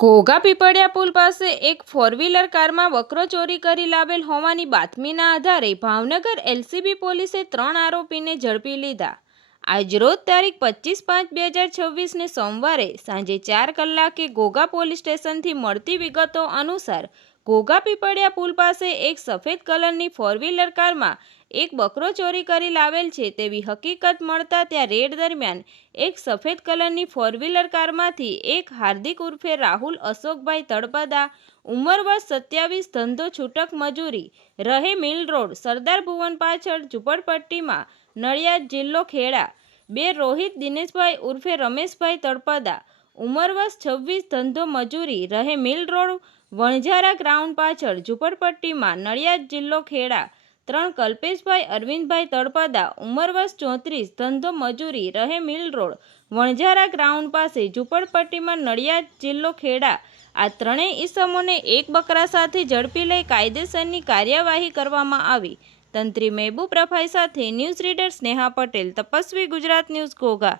ઘોઘા પીપળિયા પુલ પાસે એક four wheeler કારમાં બકરો ચોરી કરી લાવેલ હોવાની બાતમીના આધારે ભાવનગર એલસીબી પોલીસે 3 આરોપીને ઝડપી લીધા। આજરોજ તારીખ 25/5/2026ને સોમવારે સાંજે 4 કલાકે ઘોઘા પોલીસ સ્ટેશનથી મળતી વિગતો અનુસાર ઘોઘા પીપળિયા પુલ પાસે એક સફેદ કલરની ફોર વ્હીલર કારમાં એક બકરો ચોરી કરી લાવેલ છે તેવી હકીકત મળતા ત્યાં રેડ દરમિયાન એક સફેદ કલરની ફોર વ્હીલર કારમાંથી એક હાર્દિક ઉર્ફે રાહુલ અશોકભાઈ તળપદા ઉંમર વર્ષ 27 ધંધો છૂટક મજૂરી રહે મિલ રોડ સરદાર ભુવન પાછળ ઝુંપડપટ્ટીમાં નડિયાદ જિલ્લો ખેડા, 2 રોહિત દિનેશભાઈ ઉર્ફે રમેશભાઈ તળપદા ઉંમર વર્ષ 26 ધંધો મજૂરી રહે મિલ રોડ વણઝારા ગ્રાઉન્ડ પાછળ ઝુંપડપટ્ટીમાં નડિયાદ જિલ્લો ખેડા, 3 કલ્પેશભાઈ અરવિંદભાઈ તળપદા ઉંમર વર્ષ 34 ધંધો મજૂરી રહે મિલ રોડ વણઝારા ગ્રાઉન્ડ પાસે ઝુંપડપટ્ટીમાં નડિયાદ જિલ્લો ખેડા આ ત્રણેય ઈસમોને એક બકરા સાથે ઝડપી લઈ કાયદેસરની કાર્યવાહી કરવામાં આવી। તંત્રી મહેબૂબ રફાઈ સાથે news reader Sneha Patel, Tapasvi Gujarat news, Ghogha.